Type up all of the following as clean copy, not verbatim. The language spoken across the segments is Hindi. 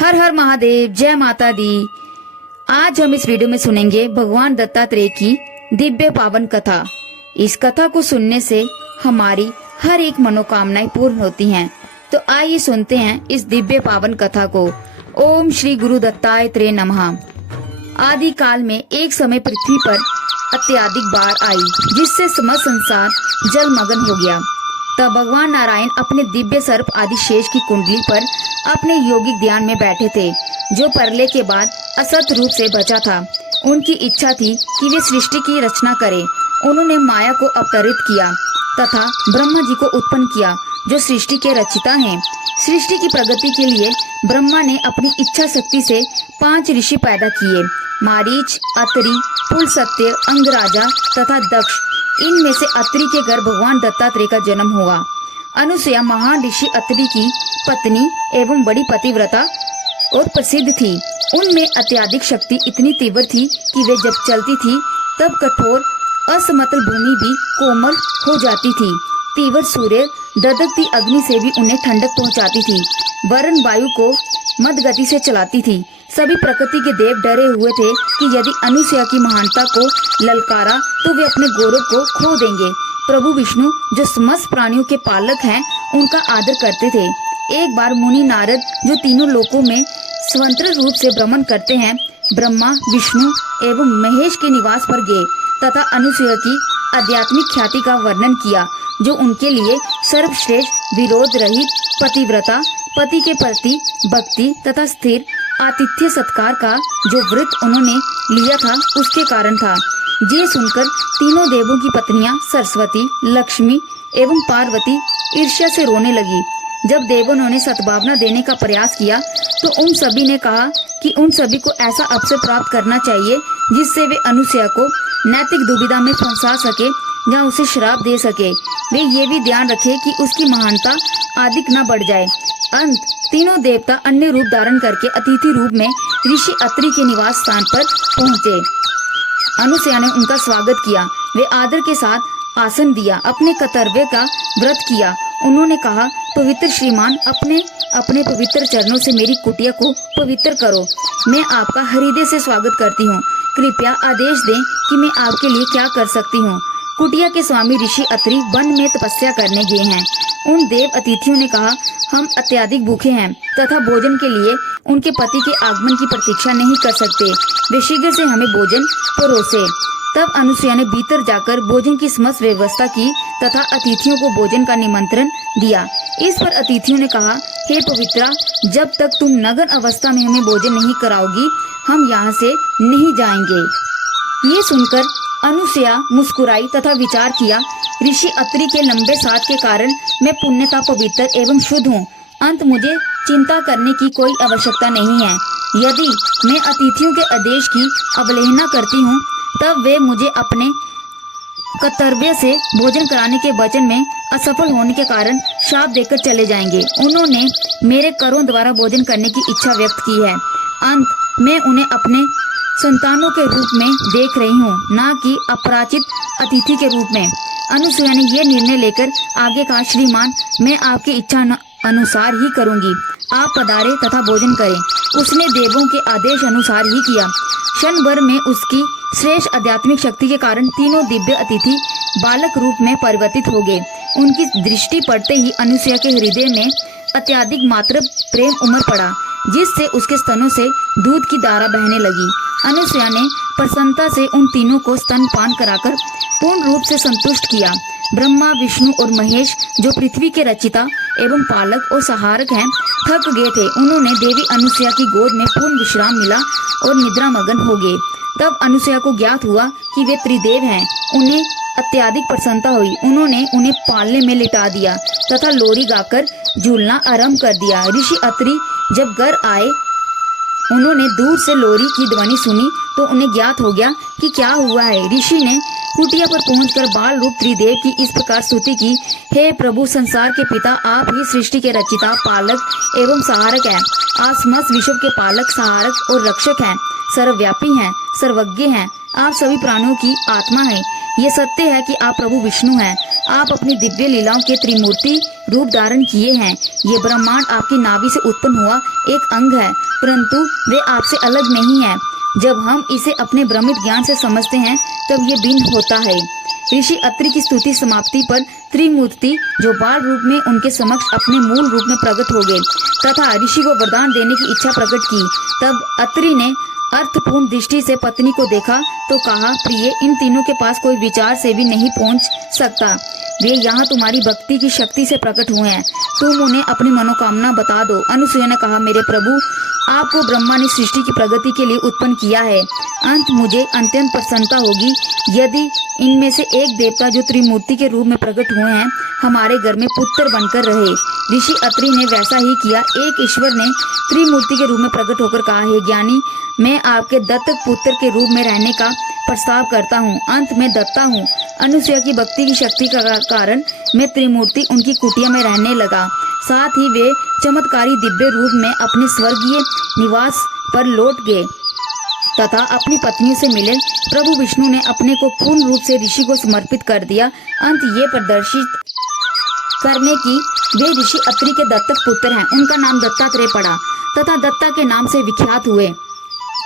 हर हर महादेव, जय माता दी। आज हम इस वीडियो में सुनेंगे भगवान दत्तात्रेय की दिव्य पावन कथा। इस कथा को सुनने से हमारी हर एक मनोकामनाएं पूर्ण होती हैं। तो आइए सुनते हैं इस दिव्य पावन कथा को। ओम श्री गुरु दत्तात्रेय नमः। आदि काल में एक समय पृथ्वी पर अत्यधिक बाढ़ आई, जिससे समस्त संसार जलमग्न हो गया। तब भगवान नारायण अपने दिव्य सर्प आदि शेष की कुंडली पर अपने योगिक ध्यान में बैठे थे, जो प्रलय के बाद असत रूप से बचा था। उनकी इच्छा थी कि वे सृष्टि की रचना करें। उन्होंने माया को अवतरित किया तथा ब्रह्मा जी को उत्पन्न किया, जो सृष्टि के रचिता हैं। सृष्टि की प्रगति के लिए ब्रह्मा ने अपनी इच्छा शक्ति से 5 ऋषि पैदा किए: मारीच, अत्रि, पुलस्त्य, अंगराजा तथा दक्ष। इनमें से अत्रि के घर भगवान दत्तात्रेय का जन्म हुआ। अनुसुया महान ऋषि अत्रि की पत्नी एवं बड़ी पतिव्रता और प्रसिद्ध थी। उनमें अत्यधिक शक्ति इतनी तीव्र थी कि वे जब चलती थी तब कठोर असमतल भूमि भी कोमल हो जाती थी। तीव्र सूर्य ददकती अग्नि से भी उन्हें ठंडक पहुंचाती थी। वरण वायु को मद गति से चलाती थी। सभी प्रकृति के देव डरे हुए थे कि यदि अनुसुया की महानता को ललकारा तो वे अपने गौरव को खो देंगे। प्रभु विष्णु, जो समस्त प्राणियों के पालक हैं, उनका आदर करते थे। एक बार मुनि नारद, जो तीनों लोकों में स्वतंत्र रूप से भ्रमण करते हैं, ब्रह्मा, विष्णु एवं महेश के निवास पर गए तथा अनुसुया की आध्यात्मिक ख्याति का वर्णन किया, जो उनके लिए सर्वश्रेष्ठ, विरोध रहित पतिव्रता, पति के प्रति भक्ति तथा स्थिर आतिथ्य सत्कार का जो व्रत उन्होंने लिया था, उसके कारण था। ये सुनकर तीनों देवों की पत्नियां सरस्वती, लक्ष्मी एवं पार्वती ईर्ष्या से रोने लगी। जब देवों ने सद्भावना देने का प्रयास किया तो उन सभी ने कहा कि उन सभी को ऐसा अवसर प्राप्त करना चाहिए जिससे वे अनुसुया को नैतिक दुविधा में फंसा सके या उसे श्राप दे सके। वे ये भी ध्यान रखे कि उसकी महानता अधिक न बढ़ जाए। अंत तीनों देवता अन्य रूप धारण करके अतिथि रूप में ऋषि अत्रि के निवास स्थान पर पहुँचे। अनुसुया ने उनका स्वागत किया। वे आदर के साथ आसन दिया, अपने कर्तव्य का व्रत किया। उन्होंने कहा, पवित्र श्रीमान, अपने अपने पवित्र चरणों से मेरी कुटिया को पवित्र करो। मैं आपका हृदय से स्वागत करती हूँ। कृपया आदेश दें कि मैं आपके लिए क्या कर सकती हूँ। कुटिया के स्वामी ऋषि अत्रि वन में तपस्या करने गए हैं। उन देव अतिथियों ने कहा, हम अत्यधिक भूखे हैं तथा भोजन के लिए उनके पति के आगमन की प्रतीक्षा नहीं कर सकते। वे शीघ्र से हमें भोजन परोसे। तब अनुसुया ने भीतर जाकर भोजन की समस्त व्यवस्था की तथा अतिथियों को भोजन का निमंत्रण दिया। इस पर अतिथियों ने कहा, हे पवित्रा, जब तक तुम नग्न अवस्था में हमें भोजन नहीं कराओगी, हम यहाँ से नहीं जाएंगे। ये सुनकर अनुसुया मुस्कुराई तथा विचार किया, ऋषि अत्रि के लंबे साथ के कारण मैं पुण्यता, पवित्र एवं शुद्ध हूँ। अंत मुझे चिंता करने की कोई आवश्यकता नहीं है। यदि मैं अतिथियों के आदेश की अवहेलना करती हूँ तब वे मुझे अपने कर्तव्य से भोजन कराने के वचन में असफल होने के कारण शाप देकर चले जाएंगे। उन्होंने मेरे करों द्वारा भोजन करने की इच्छा व्यक्त की है। अंत मैं उन्हें अपने संतानों के रूप में देख रही हूँ, न कि अपरिचित अतिथि के रूप में। अनुसुया ने यह निर्णय लेकर आगे कहा, श्रीमान, मैं आपकी इच्छा अनुसार ही करूंगी। आप पधारे तथा भोजन करें। उसने देवों के आदेश अनुसार ही किया। क्षण भर में उसकी श्रेष्ठ आध्यात्मिक शक्ति के कारण तीनों दिव्य अतिथि बालक रूप में परिवर्तित हो गए। उनकी दृष्टि पड़ते ही अनुसुया के हृदय में अत्यधिक मात्र प्रेम उमड़ पड़ा, जिससे उसके स्तनों से दूध की धारा बहने लगी। अनुसुया ने प्रसन्नता से उन तीनों को स्तनपान कराकर पूर्ण रूप से संतुष्ट किया। ब्रह्मा, विष्णु और महेश, जो पृथ्वी के रचिता एवं पालक और सहारक हैं, थक गए थे। उन्होंने देवी अनुसुया की गोद में पूर्ण विश्राम मिला और निद्रा मगन हो गए। तब अनुसुया को ज्ञात हुआ कि वे त्रिदेव हैं। उन्हें अत्यधिक प्रसन्नता हुई। उन्होंने उन्हें पालने में लिटा दिया तथा लोरी गाकर झूलना आरंभ कर दिया। ऋषि अत्रि जब घर आए, उन्होंने दूर से लोरी की ध्वनि सुनी तो उन्हें ज्ञात हो गया कि क्या हुआ है। ऋषि ने कुटिया पर पहुंचकर बाल रूप त्रिदेव की इस प्रकार स्तुति की, हे प्रभु, संसार के पिता, आप ही सृष्टि के रचिता, पालक एवं सहारक हैं। आप समस्त विश्व के पालक, सहारक और रक्षक हैं, सर्वव्यापी हैं, सर्वज्ञ हैं। आप सभी प्राणियों की आत्मा हैं। ये सत्य है कि आप प्रभु विष्णु हैं। आप अपनी दिव्य लीलाओं के त्रिमूर्ति रूप धारण किए हैं। ये ब्रह्मांड आपकी नाभि से उत्पन्न हुआ एक अंग है, परंतु वे आपसे अलग नहीं है। जब हम इसे अपने भ्रमित ज्ञान से समझते हैं तब ये भिन्न होता है। ऋषि अत्रि की स्तुति समाप्ति पर त्रिमूर्ति जो बाल रूप में उनके समक्ष अपने मूल रूप में प्रकट हो गए तथा ऋषि को वरदान देने की इच्छा प्रकट की। तब अत्रि ने अर्थपूर्ण दृष्टि से पत्नी को देखा तो कहा, प्रिय, इन तीनों के पास कोई विचार से भी नहीं पहुंच सकता। वे यहाँ तुम्हारी भक्ति की शक्ति से प्रकट हुए हैं, तुम उन्हें अपनी मनोकामना बता दो। अनुसुईया ने कहा, मेरे प्रभु, आपको ब्रह्मा ने सृष्टि की प्रगति के लिए उत्पन्न किया है। अंत मुझे अत्यंत प्रसन्नता होगी यदि इनमें से एक देवता जो त्रिमूर्ति के रूप में प्रकट हुए हैं हमारे घर में पुत्र बनकर रहे। ऋषि अत्रि ने वैसा ही किया। एक ईश्वर ने त्रिमूर्ति के रूप में प्रकट होकर कहा, हे ज्ञानी, मैं आपके दत्तक पुत्र के रूप में रहने का प्रस्ताव करता हूँ। अंत में दत्ता हूँ। अनुसुईया की भक्ति की शक्ति का कारण मैं त्रिमूर्ति उनकी कुटिया में रहने लगा। साथ ही वे चमत्कारी दिव्य रूप में अपने स्वर्गीय निवास पर लौट गए तथा अपनी पत्नियों से मिले। प्रभु विष्णु ने अपने को पूर्ण रूप से ऋषि को समर्पित कर दिया। अंत ये प्रदर्शित करने की वे ऋषि अत्रि के दत्तक पुत्र हैं। उनका नाम दत्तात्रेय पड़ा तथा दत्ता के नाम से विख्यात हुए।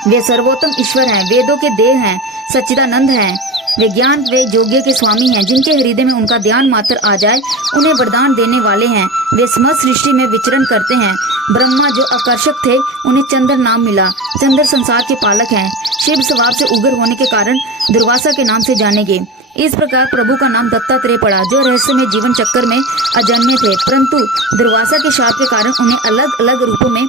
वे सर्वोत्तम ईश्वर हैं, वेदों के देव हैं, सच्चिदानंद हैं। वे ज्ञान वे योग्य के स्वामी हैं। जिनके हृदय में उनका ध्यान मात्र आ जाए उन्हें वरदान देने वाले हैं। वे समस्त सृष्टि में विचरण करते हैं। ब्रह्मा जो आकर्षक थे उन्हें चंद्र नाम मिला। चंद्र संसार के पालक हैं। शिव स्वभाव से उग्र होने के कारण दुर्वासा के नाम से जाने गए। इस प्रकार प्रभु का नाम दत्तात्रेय पड़ा, जो रहस्यमय जीवन चक्कर में अजन्मे थे, परंतु दुर्वासा के शाप के कारण उन्हें अलग अलग रूपों में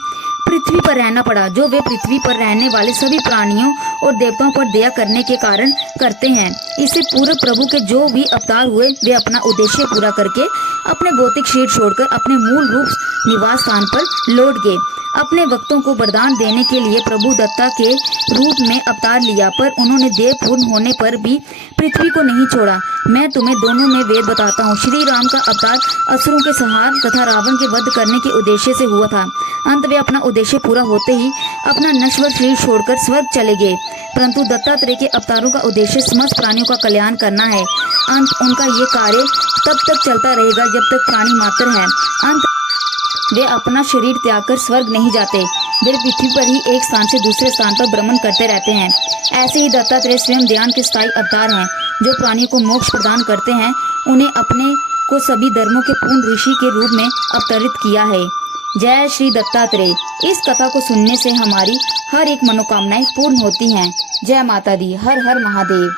पृथ्वी पर रहना पड़ा, जो वे पृथ्वी पर रहने वाले सभी प्राणियों और देवताओं पर दया करने के कारण करते हैं। इससे पूर्व प्रभु के जो भी अवतार हुए वे अपना उद्देश्य पूरा करके अपने भौतिक शरीर छोड़कर अपने मूल रूप निवास स्थान पर लौट गए। अपने भक्तों को वरदान देने के लिए प्रभु दत्ता के रूप में अवतार लिया, पर उन्होंने देव पूर्ण होने पर भी पृथ्वी को नहीं छोड़ा। मैं तुम्हें दोनों में वेद बताता हूँ। श्री राम का अवतार असुरों के संहार तथा रावण के वध करने के उद्देश्य से हुआ था। अंत वे अपना उद्देश्य पूरा होते ही अपना नश्वर शरीर छोड़कर स्वर्ग चले गए। परंतु दत्तात्रेय के अवतारों का उद्देश्य समस्त प्राणियों का कल्याण करना है। अंत उनका ये कार्य तब तक चलता रहेगा जब तक प्राणी मात्र है। अंत वे अपना शरीर त्याग कर स्वर्ग नहीं जाते। वे पृथ्वी पर ही एक स्थान से दूसरे स्थान पर भ्रमण करते रहते हैं। ऐसे ही दत्तात्रेय स्वयं ध्यान के स्थायी अवतार हैं, जो प्राणियों को मोक्ष प्रदान करते हैं। उन्हें अपने को सभी धर्मों के पूर्ण ऋषि के रूप में अवतरित किया है। जय श्री दत्तात्रेय। इस कथा को सुनने से हमारी हर एक मनोकामनाएं पूर्ण होती हैं। जय माता दी। हर हर महादेव।